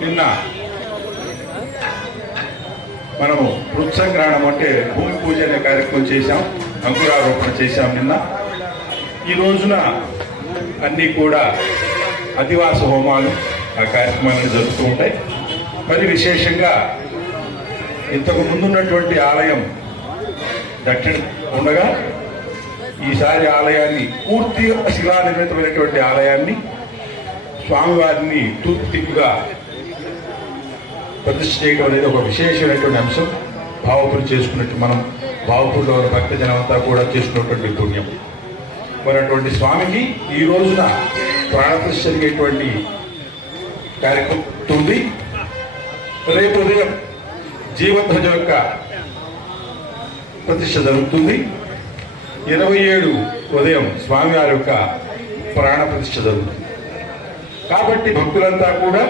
నిన్న మనము వృత్సంగ్రహణం అంటే భూమి పూజ అనే కార్యక్రమం చేశాం, అంకురారోపణ చేశాం నిన్న. ఈ రోజున అన్నీ కూడా అధివాస హోమాలు ఆ కార్యక్రమాలను జరుగుతూ ఉంటాయి. మరి విశేషంగా ఇంతకు ముందున్నటువంటి ఆలయం దక్షిణ ఉండగా ఈసారి ఆలయాన్ని పూర్తి శిలా నిర్మితమైనటువంటి ఆలయాన్ని స్వామివారిని తూర్పు దిక్కుగా ప్రతిష్ఠ చేయడం అనేది ఒక విశేషమైనటువంటి అంశం. భావపులు చేసుకున్నట్టు మనం భావపుల్లో భక్తజనం అంతా కూడా చేసుకున్నటువంటి పుణ్యం. మరి అటువంటి స్వామికి ఈ రోజున ప్రాణప్రతిష్ఠ జరిగేటువంటి కార్యక్రమం ఉంది. రేపు ఉదయం జీవధ్వజ యొక్క ప్రతిష్ఠ జరుగుతుంది. 27 ఉదయం స్వామివారి యొక్క ప్రాణ ప్రతిష్ఠ జరుగుతుంది. కాబట్టి భక్తులంతా కూడా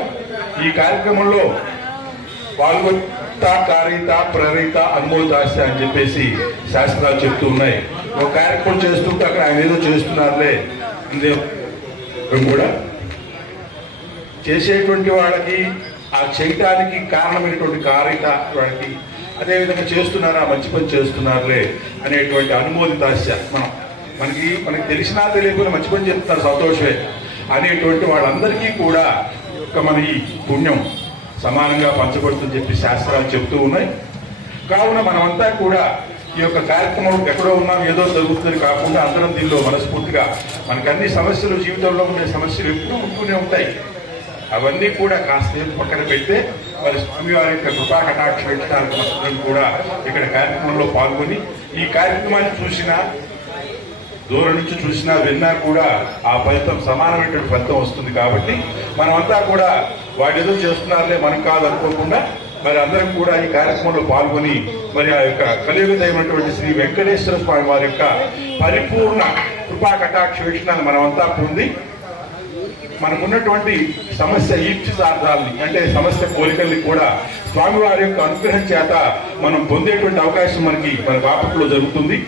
ఈ కార్యక్రమంలో పాల్గొంట కారిత ప్రేరిత అనుమోదాస్య అని చెప్పేసి శాస్త్రాలు చెప్తూ ఉన్నాయి. ఒక కార్యక్రమం చేస్తుంటే అక్కడ ఆయన ఏదో చేస్తున్నారులే కూడా చేసేటువంటి వాళ్ళకి ఆ చేయటానికి కారణమైనటువంటి కారిత వాళ్ళకి అదేవిధంగా చేస్తున్నారా మంచి పని చేస్తున్నారులే అనేటువంటి అనుమోదితాస్య మనకి తెలిసినా తెలియకుండా మంచి పని చెప్తున్నారు సంతోషమే అనేటువంటి వాళ్ళందరికీ కూడా మన ఈ పుణ్యం సమానంగా పంచబడుతుందని చెప్పి శాస్త్రాలు చెప్తూ ఉన్నాయి. కావున మనమంతా కూడా ఈ యొక్క కార్యక్రమం ఎక్కడో ఉన్నాం ఏదో జరుగుతుందని కాకుండా అందరం దీనిలో మనస్ఫూర్తిగా మనకు అన్ని సమస్యలు జీవితంలో ఉండే సమస్యలు ఎప్పుడూ ఉంటూనే ఉంటాయి. అవన్నీ కూడా కాస్త పక్కన పెడితే మరి స్వామివారి యొక్క కృపా కటాక్ష పెట్టడానికి మనందరం కూడా ఇక్కడ కార్యక్రమంలో పాల్గొని ఈ కార్యక్రమాన్ని చూసినా దూరం నుంచి చూసినా విన్నా కూడా ఆ ఫలితం సమానమైనటువంటి ఫలితం వస్తుంది. కాబట్టి మనమంతా కూడా వాడు ఏదో చేస్తున్నారులే మనం కాదు అనుకోకుండా మరి అందరం కూడా ఈ కార్యక్రమంలో పాల్గొని మరి ఆ యొక్క కలియుగ దైవమైనటువంటి శ్రీ వెంకటేశ్వర స్వామి వారి యొక్క పరిపూర్ణ కృపా కటాక్ష వీక్షణాన్ని మనమంతా పొంది మనకున్నటువంటి సమస్య ఈప్సితార్థాలని అంటే సమస్య కోరికల్ని కూడా స్వామివారి యొక్క అనుగ్రహం చేత మనం పొందేటువంటి అవకాశం మన బాపట్లో జరుగుతుంది.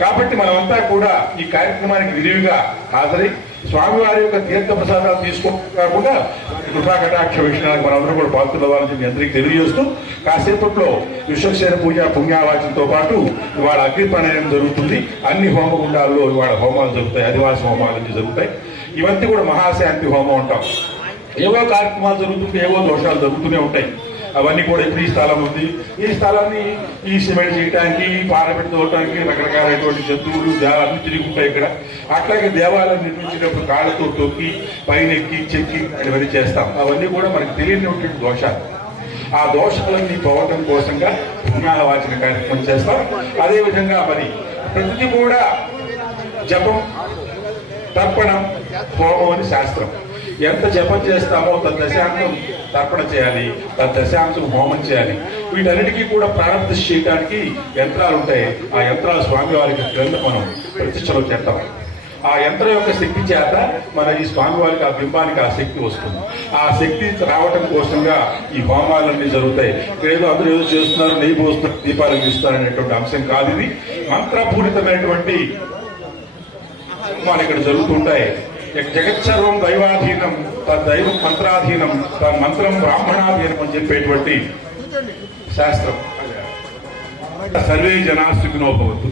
కాబట్టి మనమంతా కూడా ఈ కార్యక్రమానికి విరివిగా హాజరై స్వామివారి యొక్క తీర్థ ప్రసాదాలు తీసుకోకుండా కృపా కటాక్ష వీక్షణాలకు మనందరం కూడా పాల్గొనవాలని మీ అందరికీ తెలియజేస్తూ కాసేపట్లో విశ్వక్సేన పూజ పుణ్యావాచనతో పాటు ఇవాళ అగ్నిప్రాణాయం జరుగుతుంది. అన్ని హోమగుండాల్లో ఇవాళ హోమాలు జరుగుతాయి, అధివాస హోమాలన్నీ జరుగుతాయి. ఇవన్నీ కూడా మహాశాంతి హోమం ఉంటాం. ఏవో కార్యక్రమాలు జరుగుతుంటే ఏవో దోషాలు జరుగుతూనే ఉంటాయి. అవన్నీ కూడా ఇప్పుడు ఈ స్థలం ఉంది, ఈ స్థలాన్ని ఈ సిమెంట్ చేయడానికి పారబెట్టి తోడటానికి రకరకాలైనటువంటి జంతువులు అన్ని తిరిగి ఉంటాయి ఇక్కడ. అట్లాగే దేవాలయం నిర్మించినప్పుడు కాళ్ళతో తొక్కి పైన ఎక్కి చెక్కి అవన్నీ చేస్తాం. అవన్నీ కూడా మనకు తెలియనటువంటి దోషాలు. ఆ దోషాలన్నీ పోవటం కోసంగా పుణ్యాహవాచన కార్యక్రమం చేస్తాం. అదేవిధంగా మరి ప్రతిదీ కూడా జపం తర్పణం హోమం అని శాస్త్రం. ఎంత జపం చేస్తామో తద్దశాంతం తర్పణ చేయాలి, తద్దశాంతం హోమం చేయాలి. వీటన్నిటికీ కూడా ప్రారంభించి చేయడానికి యంత్రాలు ఉంటాయి. ఆ యంత్రాలు స్వామివారికి క్రింద మనం ప్రతిష్టలో చేస్తాం. ఆ యంత్రం యొక్క శక్తి చేత మన ఈ స్వామివారికి ఆ బింబానికి ఆ శక్తి వస్తుంది. ఆ శక్తి రావటం కోసంగా ఈ హోమాలన్నీ జరుగుతాయి. ఏదో అందరూ ఏదో చేస్తున్నారు, నెయ్యి పోస్తున్నారు, దీపాలు ఇస్తున్నారు అనేటువంటి అంశం కాదు. ఇది మంత్రపూరితమైనటువంటి హోమాలు ఇక్కడ జరుగుతుంటాయి. జగత్సర్వం దైవాధీనం, తద్దైవం మంత్రాధీనం, మంత్రం బ్రాహ్మణాధీనం అని చెప్పేటువంటి శాస్త్రం. సర్వే జనా సుఖినో భవంతు.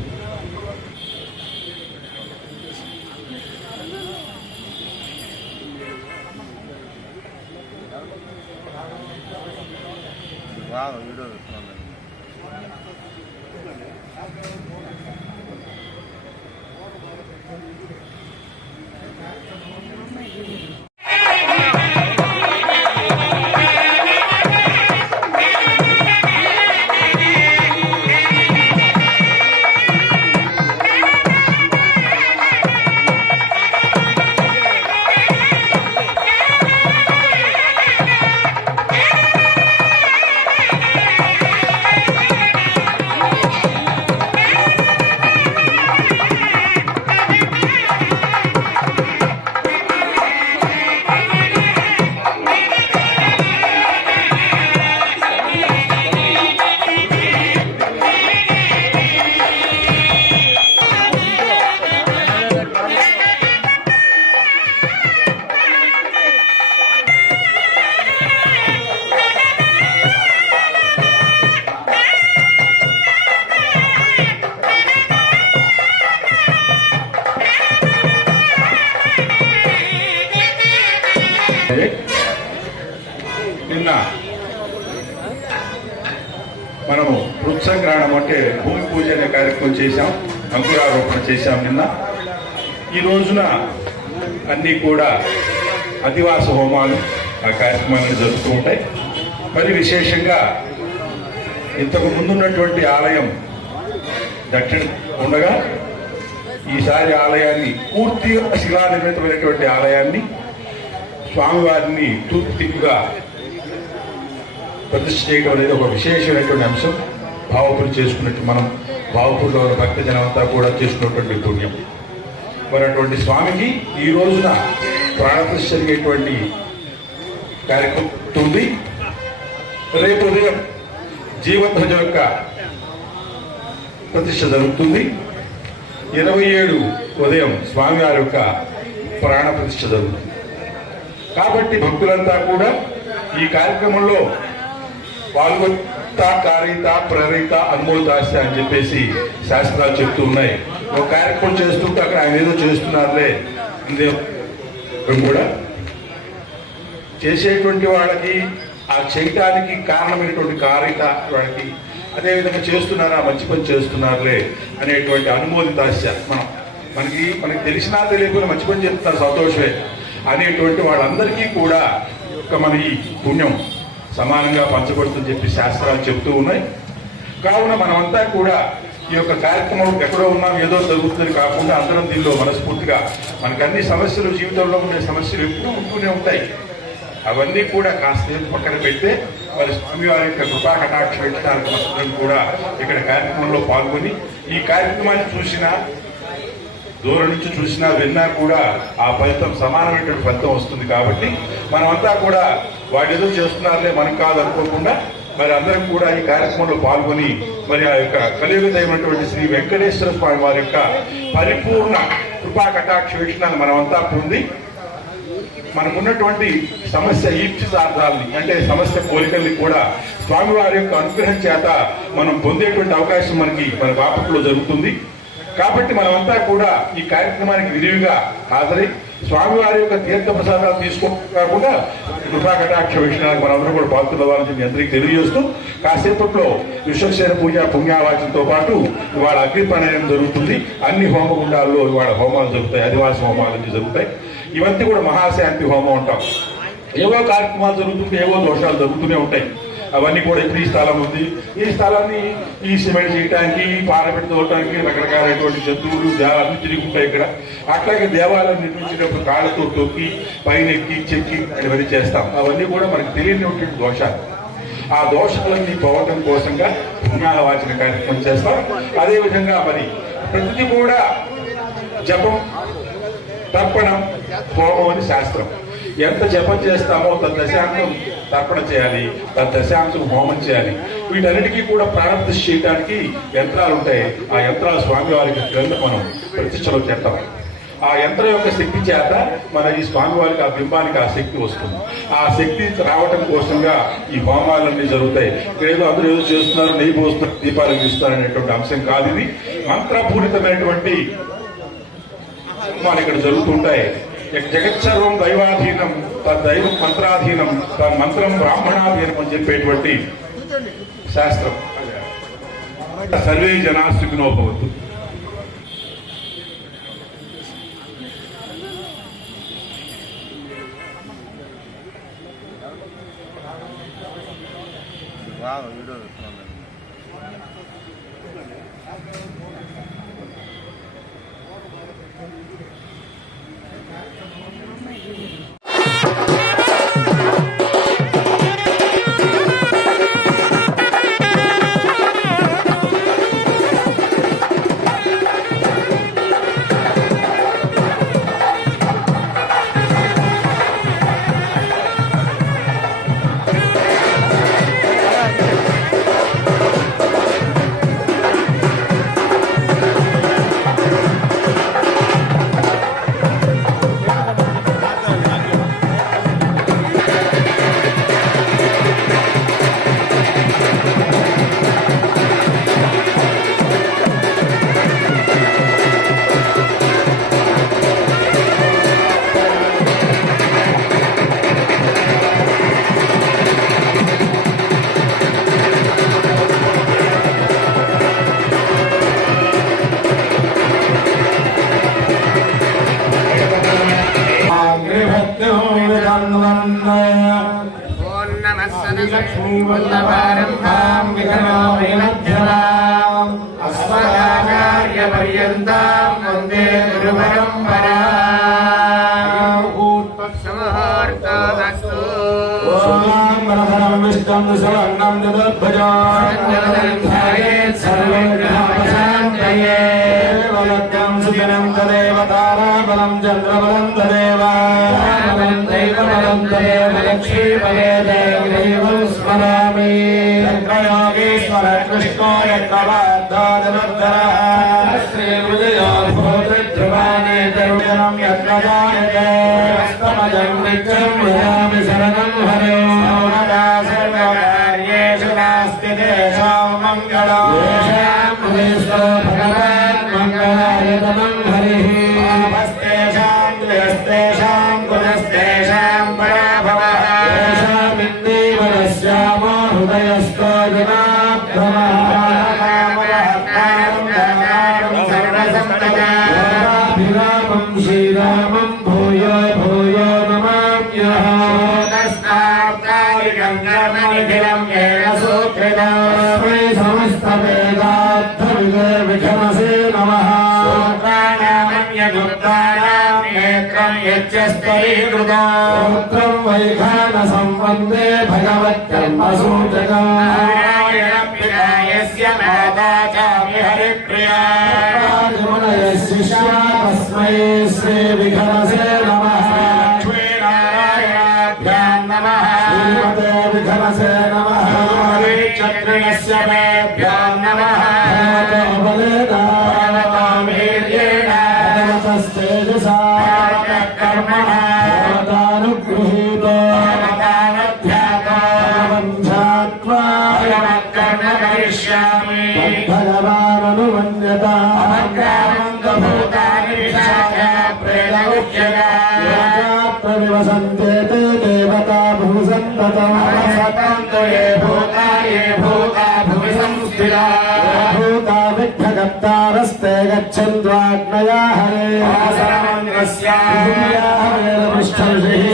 అంటే భూమి పూజ అనే కార్యక్రమం చేశాం, అంకురారోపణ చేశాం నిన్న. ఈ రోజున అన్నీ కూడా అధివాస హోమాలు ఆ కార్యక్రమాలు జరుగుతూ ఉంటాయి. మరి విశేషంగా ఇంతకు ముందున్నటువంటి ఆలయం దక్షిణ ఉండగా ఈసారి ఆలయాన్ని పూర్తిగా శిలా నిర్మితమైనటువంటి ఆలయాన్ని స్వామివారిని తూర్పు దిక్కుగా ప్రతిష్ఠ చేయడం అనేది ఒక విశేషమైనటువంటి అంశం. భావపురి చేసుకున్నట్టు మనం భావపురిలో భక్త జనమంతా కూడా చేసుకున్నటువంటి పుణ్యం. మరి అటువంటి స్వామికి ఈ రోజున ప్రాణప్రతిష్ఠ జరిగేటువంటి కార్యక్రమం ఉంది. రేపు ఉదయం జీవధ్వజ యొక్క ప్రతిష్ఠ జరుగుతుంది. 27 ఉదయం స్వామివారి యొక్క ప్రాణ ప్రతిష్ఠ జరుగుతుంది. కాబట్టి భక్తులంతా కూడా ఈ కార్యక్రమంలో పాల్గొంటా కారిత ప్రేరిత అనుమోదాస్య అని చెప్పేసి శాస్త్రాలు చెప్తూ ఉన్నాయి. ఒక కార్యక్రమం చేస్తుంటే అక్కడ ఆయన ఏదో చేస్తున్నారులే కూడా చేసేటువంటి వాళ్ళకి ఆ చేయటానికి కారణమైనటువంటి కారిత వాళ్ళకి అదేవిధంగా చేస్తున్నారా మంచి పని చేస్తున్నారులే అనేటువంటి అనుమోదితాస్య మనకి తెలిసినా తెలియకుండా మంచి పని చేస్తున్నారు సంతోషమే అనేటువంటి వాళ్ళందరికీ కూడా మన ఈ పుణ్యం సమానంగా పంచబడుతుందని చెప్పి శాస్త్రాలు చెప్తూ ఉన్నాయి. కావున మనమంతా కూడా ఈ యొక్క కార్యక్రమం ఎక్కడో ఉన్నాం ఏదో జరుగుతుందని కాకుండా అందరం దీనిలో మనస్ఫూర్తిగా మనకు అన్ని సమస్యలు జీవితంలో ఉండే సమస్యలు ఎప్పుడూ ఉంటూనే ఉంటాయి. అవన్నీ కూడా కాస్త పక్కన పెడితే మరి స్వామివారి యొక్క కృపా కటాక్ష పెట్టడానికి అందరం కూడా ఇక్కడ కార్యక్రమంలో పాల్గొని ఈ కార్యక్రమాన్ని చూసినా దూరం నుంచి చూసినా విన్నా కూడా ఆ ఫలితం సమానమైనటువంటి ఫలితం వస్తుంది. కాబట్టి మనమంతా కూడా వాడు ఏదో చేస్తున్నారులే మనం కాదు అనుకోకుండా మరి అందరం కూడా ఈ కార్యక్రమంలో పాల్గొని మరి ఆ యొక్క కలియుగ దైవమైనటువంటి శ్రీ వెంకటేశ్వర స్వామి వారి యొక్క పరిపూర్ణ కృపా కటాక్ష వీక్షణాన్ని మనమంతా పొంది మనకున్నటువంటి సమస్య ఈప్తిసార్థాలని అంటే సమస్య కోరికల్ని కూడా స్వామివారి యొక్క అనుగ్రహం చేత మనం పొందేటువంటి అవకాశం మన బాపట్లో జరుగుతుంది. కాబట్టి మనమంతా కూడా ఈ కార్యక్రమానికి విరివిగా హాజరై స్వామివారి యొక్క తీర్థ ప్రసాదాలు తీసుకోకుండా కృపా కటాక్ష వీక్షణానికి మనందరం కూడా పాల్గొనవాలని మీ అందరికీ తెలియజేస్తూ కాసేపట్లో విశ్వక్సేన పూజ పుణ్యావాచనతో పాటు ఇవాళ అగ్నిప్రాణాయం జరుగుతుంది. అన్ని హోమగుండాల్లో ఇవాళ హోమాలు జరుగుతాయి, అధివాస హోమాలన్నీ జరుగుతాయి. ఇవన్నీ కూడా మహాశాంతి హోమం ఉంటాం. ఏవో కార్యక్రమాలు జరుగుతుంటే ఏవో దోషాలు జరుగుతూనే ఉంటాయి. అవన్నీ కూడా ఇప్పుడు ఈ స్థలం ఉంది, ఈ స్థలాన్ని ఈ సిమెంట్ చేయడానికి పారబెట్టి తోడటానికి రకరకాలైనటువంటి జంతువులు అన్ని తిరిగి ఉంటాయి ఇక్కడ. అట్లాగే దేవాలయం నిర్మించినప్పుడు కాళ్ళతో తొక్కి పైన ఎక్కి చెక్కి ఇవన్నీ చేస్తాం. అవన్నీ కూడా మనకు తెలియనిటువంటి దోషాలు. ఆ దోషాలన్నీ పోవటం కోసంగా పుణ్యాహవాచన కార్యక్రమం చేస్తాం. అదేవిధంగా మరి ప్రతిదీ కూడా జపం తర్పణం హోమం అని శాస్త్రం. ఎంత జపం చేస్తామో తద్దశాంతం తర్పణ చేయాలి, తద్దశాంతం హోమం చేయాలి. వీటన్నిటికీ కూడా ప్రారంభించి చేయడానికి యంత్రాలు ఉంటాయి. ఆ యంత్రాలు స్వామివారికి క్రింద మనం ప్రతిష్టలో చేస్తాం. ఆ యంత్రం యొక్క శక్తి చేత మన ఈ స్వామివారికి ఆ బింబానికి ఆ శక్తి వస్తుంది. ఆ శక్తి రావటం కోసంగా ఈ హోమాలన్నీ జరుగుతాయి. ఏదో అందరూ ఏదో చేస్తున్నారు, నెయ్యి పోస్తున్నారు, దీపాలు ఇస్తున్నారు అనేటువంటి అంశం కాదు. ఇది మంత్రపూరితమైనటువంటి హోమాలు ఇక్కడ జరుగుతుంటాయి. జగత్సర్వం దైవాధీనం, తద్దైవం మంత్రాధీనం, మంత్రం బ్రాహ్మణాధీనం అని చెప్పేటువంటి శాస్త్రం. సర్వే జనా సుఖినో భవంతు. ఓం నమః లక్ష్మీవల్లభారంభాం విఘ్నో వైనధ్యమాం అస్మదాచార్య పర్యంతం వందే గురుపరంపరాం. ముహూర్తమస్తు. ఓం వరదరం విష్ణుం శరణం జగద్భజాం సర్వవిఘ్నోపశాంతయే. వలక్కం సుజనం తదేవ తారాబలం చంద్రబలం తదేవ బలం దైవబలం తదేవ లక్ష్మీపదే దైవం స్మరామి. చక్రయోగీశ్వర కృష్ణో యజ్ఞవాద్ధాధనుద్ధరః శ్రీవిజయో భూతధ్రువానే దైవజనం యజ్ఞజాయతే స్తమజం నిత్యం భజామి శరణం హరే. సౌనదా సర్వకార్యేషు నాస్తి తేషాం మంగళం తేషాం హరేశ్వర భగవాన్ మంగళాయతనం హరిః. పాపస్తేషాం త్రియస్తేషాం పునస్తేషాం పరాభవః తేషామిందేవరస్యామో హృదయస్థో జనార్దనః. సర్వసంపదాభిరామం శ్రీరామం భూయో భూయో నమామ్యహం. తస్మాత్కారికం కర్మనిఖిలం ఏన సూత్రితం సమస్తవేదార్థవిదే విఘ్నసే నమః. సూత్రాణామన్యగుప్తానాం నేత్రం యచ్చస్తరీకృతం సూత్రం వైఖాన సంబంధే భగవత్కర్మసూచకం. నారాయణ పితాయస్య మాతా చాపి హరిప్రియా శిష్యా తస్మై శ్రీ విఘ్నసే నమః. లక్ష్మీనారాయణాభ్యాం నమః. శ్రీమతే విఘ్నసే నమః. క్షత్రియస్య మేభ్యాం నమః. वसन्ते ते देवता भुवि सन्ततम् ये भूता भुवि संस्थिता भूता विघ्नकर्तारस्ते गच्छन्त्वाग्नया हरे हरेर्विष्ठर्षिः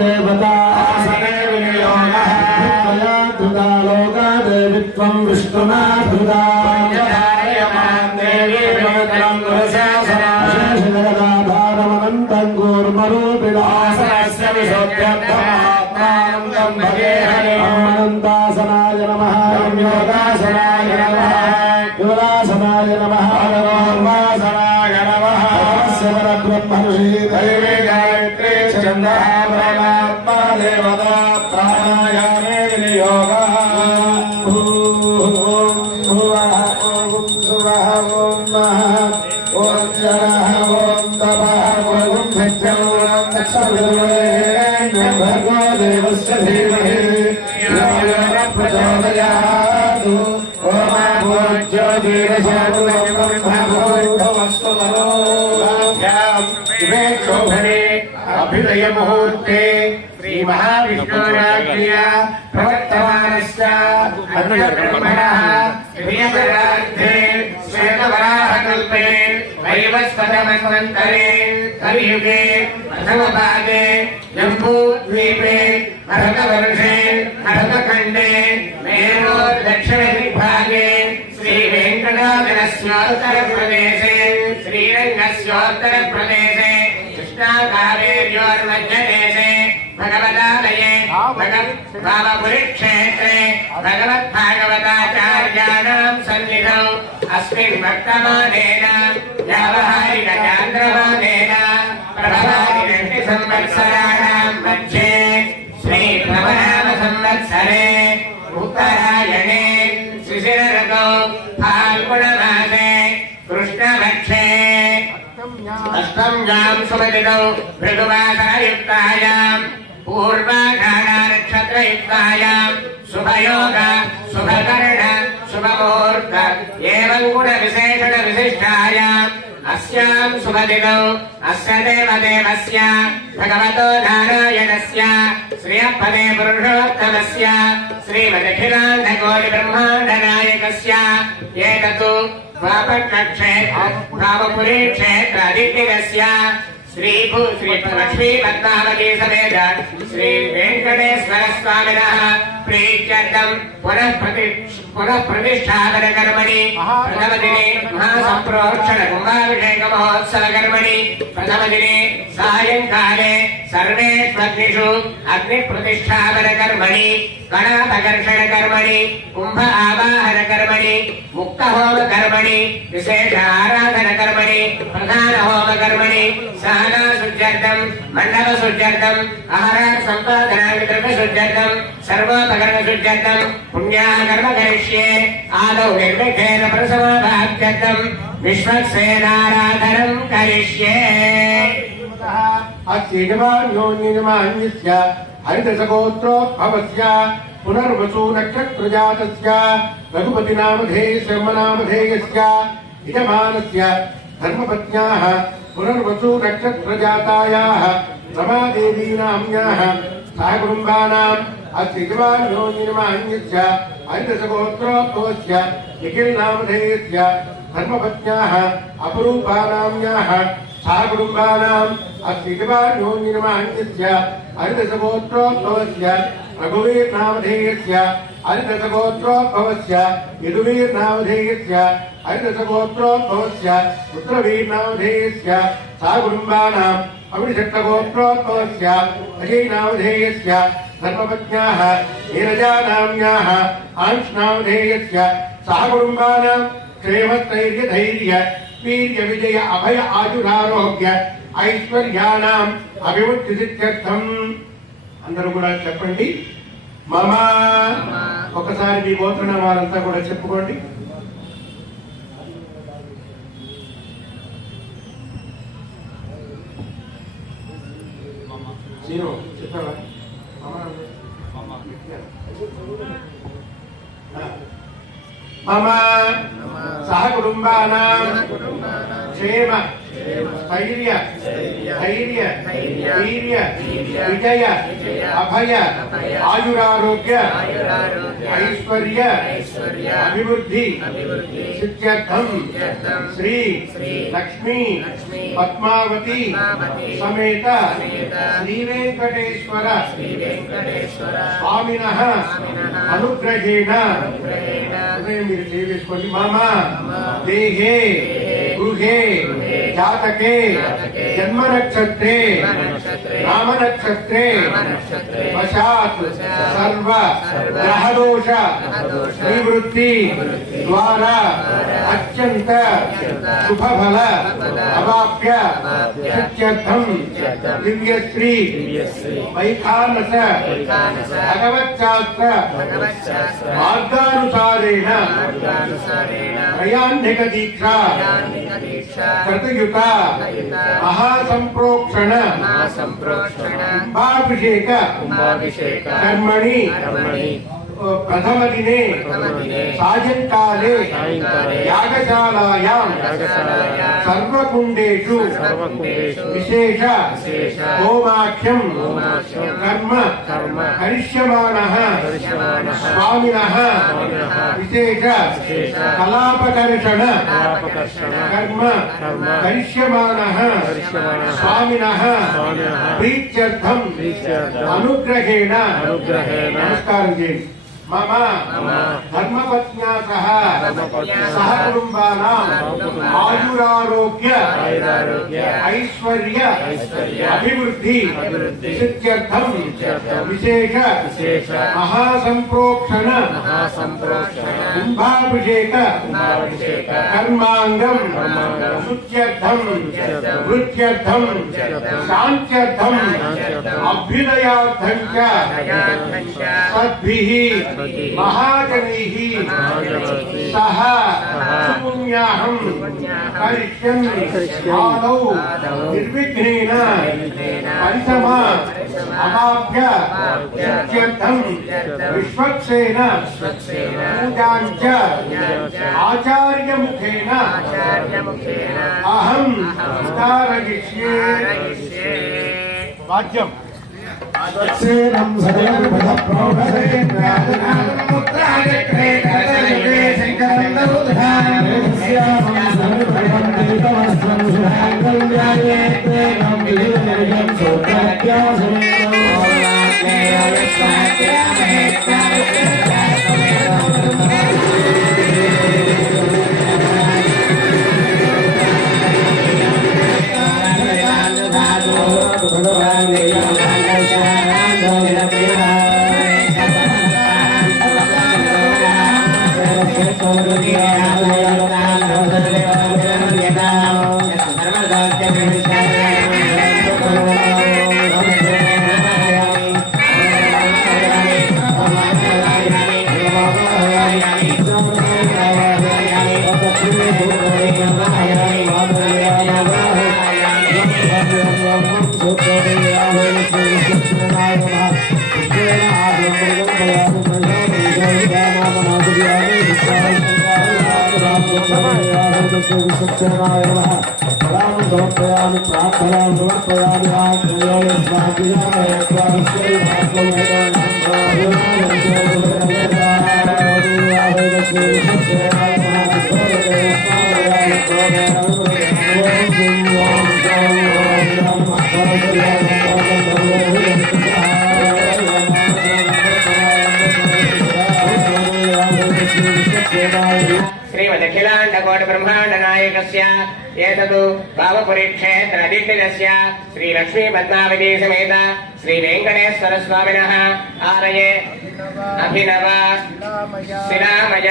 देवता लोकादेवित्वं विष्णुना धृता अनन्तासनाय नमः. योगासनाय नमः. योगासनाय नमः. योगासनाय नमः. परब्रह्मर्षि दैवे गायत्री छन्दः परमात्मा देवता प्राणायामे विनियोगः. ॐ भुवः ॐ सुवः ॐ नः ॐ जनः ॐ तपः ॐ सत्यं ॐ दक्षिणेन्द्रं भर्गो देवस्य धीमहि यो न प्रचोदयात्. ॐ शोभने अभ्युदय मुहूर्ते श्री महाविष्णुराज्ञया प्रवर्तमानस्य अद्यब्रह्मणः प्रियकरार्थे श्वेतवराहकल्पे वैवस्वतमन्वन्तरे कलियुगे प्रथमपादे जम्बूद्वीपे भरतवर्षे भरतखण्डे मेरोर्दक्षिणदिग्भागे श्रीवेङ्कटाचलस्योत्तरप्रदेशे श्रीरङ्गस्योत्तरप्रदेशे कृष्णाकावेर्योर्मध्यदेशे भगवदालये भावपुरीक्षेत्रे भगवद्भागवताचार्याणां सन्निधौ अस्मिन् वर्तमानेन व्यावहारिकचान्द्रमानेन प्रभवादिनष्टिसंवत्सराणां मध्ये श्रीप्लवनामसंवत्सरे उत्तरायणे शिशिरऋतौ फाल्गुणमासे कृष्णपक्षे अष्टम्यां सुमतितौ भृगुवासरयुक्तायां पूर्वाषाढानक्षत्रयुक्तायां शुभयोग शुभकर्ण शुभमुहूर्त एवं गुणविशेषणविशिष्टायाम् अस्यां शुभदिनौ अस्य देवदेवस्य भगवतो नारायणस्य श्रियपदे पुरुषोत्तमस्य श्रीमदखिलाण्डकोटिब्रह्माण्डनायकस्य एतत् भावपुरीक्षेत्रादित्यस्य श्री लक्ष्मी पद्मावती समेत श्री वेंकटेश्वर स्वामिनः प्रीत्यर्थं पुनः प्रतिष्ठापन कर्मणि प्रथम दिने महासंप्रोक्षण कुंभाभिषेक महोत्सव कर्मणि प्रथम दिने सायंकाले सर्वेष्वग्निषु अग्नि प्रतिष्ठापन कर्मणि गणापकर्षण कर्मणि कुंभ आवाहन कर्मणि मुक्त होम कर्मणि विशेष आराधन कर्मणि प्रधान होम कर्मणि सहना सुज्यर्थं मंडप सुज्यर्थं आहार संपादन वितरण सुज्यर्थं सर्वोपकरण सुज्यर्थं पुण्याः कर्म करिष्ये आदौ निर्विघ्नेन प्रसमाप्त्यर्थं विश्वक्सेनाराधनं करिष्ये अत्यजमान्योन्यजमान्यस्य हरिदशगोत्रोद्भवस्य पुनर्वसु नक्षत्रजातस्य रघुपतिनामधेयस्य यजमानस्य धर्मपत्न्याः पुनर्वसु नक्षत्रजातायाः रमादेवीनाम्न्याः सहकुटुम्बानाम् अत्यजमान्योन्यजमान्यस्य हरिदशगोत्रोद्भवस्य निखिलनामधेयस्य धर्मपत्न्याः अपरूपानाम्न्याः सहकुटुम्बानाम् अत्यजमान्योन्यजमान्यस्य हरिदशगोत्रोद्भवस्य रघुवीरनामधेयस्य हरिदशगोत्रोद्भवस्य यदुवीरनामधेयस्य हरिदशगोत्रोद्भवस्य रुद्रवीरनामधेयस्य सहकुटुम्बानाम् अविषट्टगोत्रोद्भवस्य अजयनामधेयस्य धर्मपत्न्याः नीरजानाम्न्याः आंशनामधेयस्य सहकुटुम्बानाम् क्षेमस्थैर्यधैर्य वीर्य विजय अभय आयुरारोग्य ఐశ్వర్యానాం అభివృద్ధి సిద్ధ్యర్థం అందరూ కూడా చెప్పండి మమ ఒకసారి మీ గోత్రనామాలంతా కూడా చెప్పుకోండి చెప్పావా మమ సహ కుటుంబానాం క్షేమ స్థైర్య ధైర్య వీర్య విజయ అభయ ఆయురారోగ్య ఐశ్వర్య అభివృద్ధి సిద్ధ్యర్థం శ్రీ లక్ష్మీ పద్మావతి సమేత శ్రీ వెంకటేశ్వర స్వామినః అనుగ్రహేణ మీరు చేసుకోండి మమ దేహే గృహే జాతకే జన్మ నక్షత్రే నామ నక్షత్రే వశాత్ సర్వ గ్రహదోష నివృత్తి ద్వారా అత్యంత శుభఫల అవాప్య సిద్ధ్యర్థం దివ్యశ్రీ వైఖానస భగవచ్చాస్త్ర మార్గానుసారేణ త్రయాన్నిక దీక్షా కృతయుత మహాసంప్రోక్షణ కుంభాభిషేక కర్మణి ప్రథమ దినే సాయంకాలే యాగశాలాయాం సర్వకుండేషు విశేష హోమాఖ్యం కర్మ కరిష్యమానః స్వామినః విశేష కలాపకర్షణ కర్మ కరిష్యమానః స్వామినః ప్రీత్యర్థం అనుగ్రహేణ నమస్కారం చేయండి మమ ధర్మపత్న్యా సహ కుటుంబానాం ఆయురారోగ్య ఐశ్వర్య అభివృద్ధి సిద్ధ్యర్థం విశేష మహాసంప్రోక్షణ కుంభాభిషేక కర్మాంగం శుద్ధ్యర్థం వృద్ధ్యర్థం శాంత్యర్థం అభ్యుదయార్థం చ సద్భిః महाजनैः सह सुपुण्याहं करिष्यामि आदौ निर्विघ्नेन परिसमा अवाप्य सिद्ध्यर्थं विश्वक्सेन पूजां च आचार्यमुखेन अहं कारयिष्ये वाच्यम् सेनं सदैव प्रोभरे श्रीमदखिलाण्डकोटि ब्रह्माण्ड नायकस्य एतदु भावपुरी क्षेत्र अधिष्ठितस्य श्री लक्ष्मी पद्मावती समेत श्री वेंकटेश्वर स्वामिनः आलये अभिनव शिलामय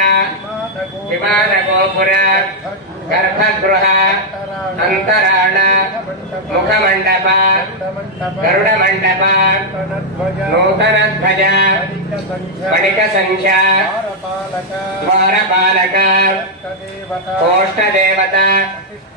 विमान गोपुर गर्भगृह अंतराळ मुखमंडप गरुड़ मंडप नूतन ध्वज वणिक संख्या द्वारपालक कोष्ठ देवता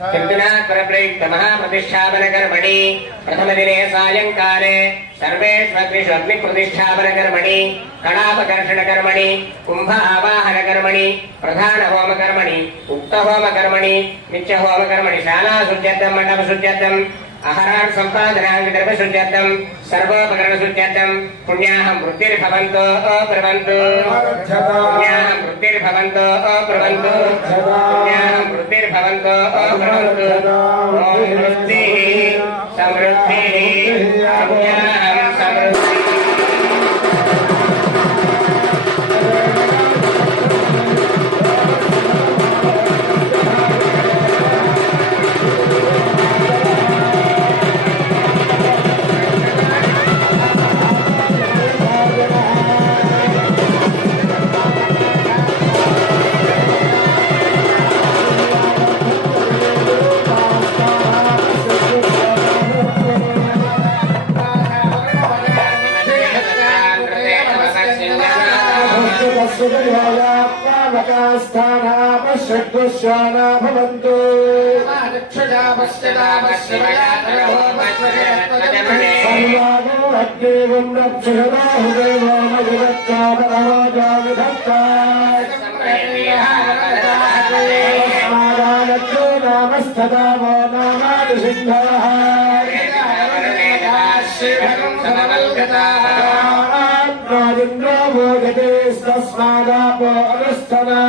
त्रिदिनात्पर प्रयुक्त महाप्रतिष्ठापन कर्मणि प्रथम दिने सायंकाले सर्वेष्वग्निषु अग्निप्रतिष्ठापन कर्मणि कणापकर्षण कर्मणि कुंभ आवाहन कर्मणि प्रधान होम कर्मणि उक्त होम कर्मणि नित्य होम कर्मणि शाला शुद्ध्यर्थं मंडप शुद्ध्यर्थं आहाराण संपादनांग द्रव्य शुद्ध्यर्थं सर्वोपकरण शुद्ध्यर्थं पुण्याहं वृद्धिर्भवन्तु अप्रवन्तु पुण्याहं वृद्धिर्भवन्तु अप्रवन्तु पुण्याहं वृद्धिर्भवन्तु अप्रवन्तु ओम वृद्धिः समृद्धिः पुण्याहं समृद्धिः षड्वशाना भवन्तु सर्वागो अग्नेवं रक्षराहुदेवो मधुरच्चापराजाविधत्ता स्मादानत्रो नामस्तदा वो नामादिसिद्धः आत्मादिन्द्रो मोदतेस्तस्मादापो अनुस्थना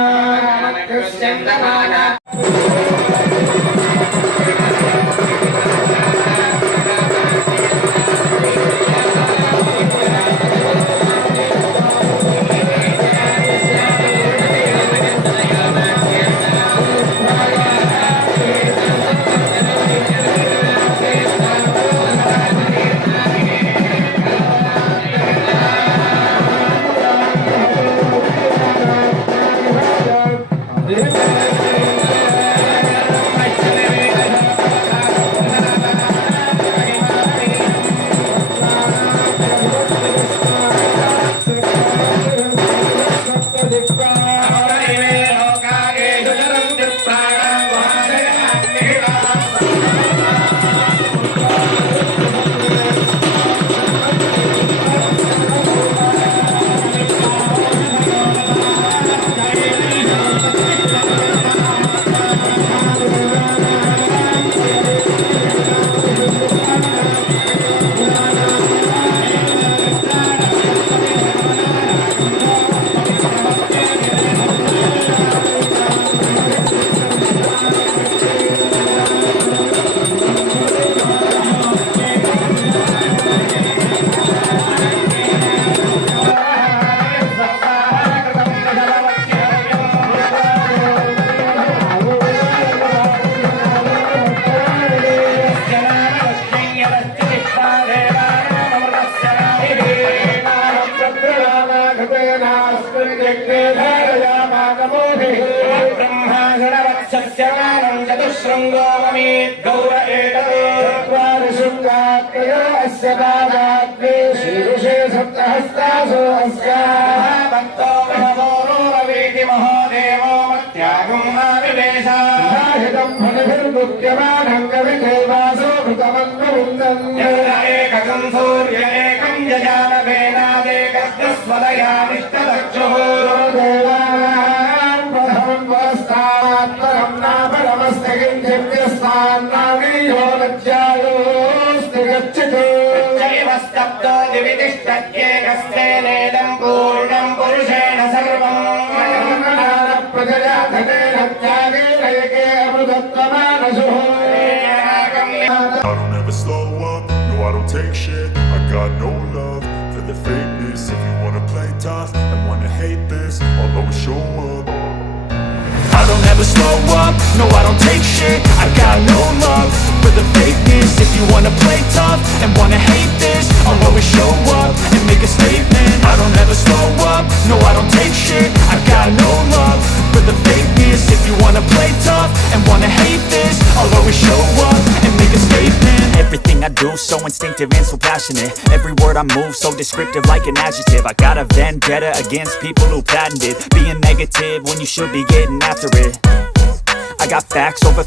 Yeah. शृङ्गोममी गौर एतत् चत्वारि शृङ्गात्रयो अस्य पादाग्रे शीर्षे सप्तहस्तासो अस्याः भक्तो नमोरवीति महादेवो मत्यागम् आविवेश हितम् फलभिर्मुख्यमानम् कविदेवासो भृतमन्वृन्दन् एककम् सूर्य एकम् यजानवेनादेकस्वदयानिष्टदक्षुः देवानाम् प्रथमम् पुरस्तात्परम् नापरमस्ति किञ्चिद्यस्तान्नावीयो लज्जायोऽस्ति गच्छतु चैव स्तब्धो दिवितिष्ठत्येकस्तेनेदम् पूर्णम् पुरुषेण सर्वम् प्रजया धनेन त्यागेन एके अमृतत्वमानसुः I don't ever slow up, no I don't take shit. I got no love for the fakeness. If you wanna play tough and wanna hate this, I'll always show up. I don't ever slow up, no I don't take shit. I got no love for the fakeness. If you wanna play tough and wanna hate this, I'll always show up and make a statement. I don't ever slow up, no I don't take shit. I got no love for the fakeness. If you wanna play tough and wanna hate this, I'll always show up and make a statement. Everything I do so instinctive and so passionate. Every word I move so descriptive like an adjective. I got a vendetta against people who patented being negative when you should be getting after it. I got facts over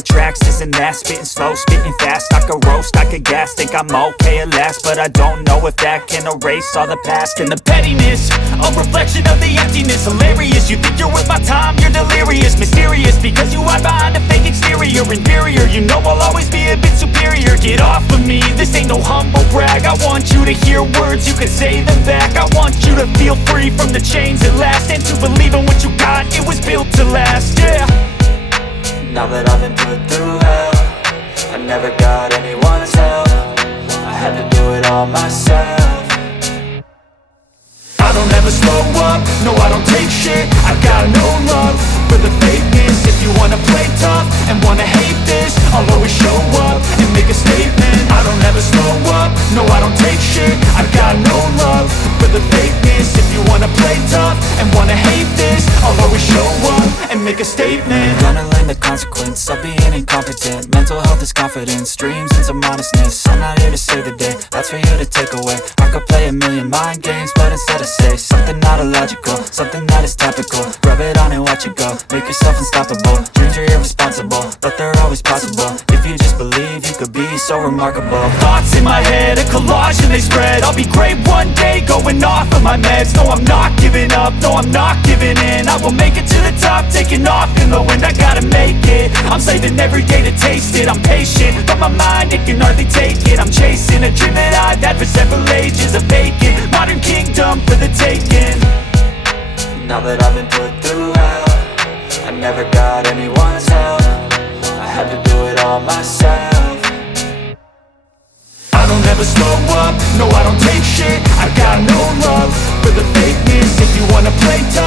tracks, this and that. Spitting slow, spitting fast. I could roast, I could gas. Think I'm okay at last, but I don't know if that can erase all the past. And the pettiness, a reflection of the emptiness. Hilarious, you think you're worth my time, you're delirious. Mysterious, because you hide behind a fake exterior. Inferior, you know I'll always be a bit superior. Get off of me, this ain't no humble brag. I want you to hear words, you can say them back. I want you to feel free from the chains at last, and to believe in what you got, it was built to last, yeah. Now that I've been put through hell, I never got anyone's help. I had to do it all myself. I don't ever slow up, no I don't take shit. I got no love for the fakeness. If you wanna play tough and wanna hate this, I'll always show up and make a statement. I don't ever slow up, no I don't take shit. I got no love for the fakeness. If you wanna play tough and wanna hate this, I'll always show up and make a statement. Gonna learn the consequence of being incompetent. Mental health is confidence, dreams and some honestness. I'm not here to save the day, that's for you to take away. I could play a million mind games, but instead I say something not illogical, something that is topical. Rub it on and watch it go, make yourself unstoppable. Dreams are irresponsible, but they're always possible. If you just believe, you could be so remarkable. Thoughts in my head, a collage and they spread. I'll be great one day, going off of my meds. No, I'm not giving up, no, I'm not giving in. I will make it to the top, taking off in the wind. I gotta make it, I'm saving every day to taste it. I'm patient, but my mind, it can hardly take it. I'm chasing a dream that I've had for several ages. A vacant, modern kingdom for the taking. Now that I've been put through hell, I never got anyone's help. I had to do it all myself. I don't ever slow up, no I don't take shit. I got no love for the fakeness. If you wanna play tough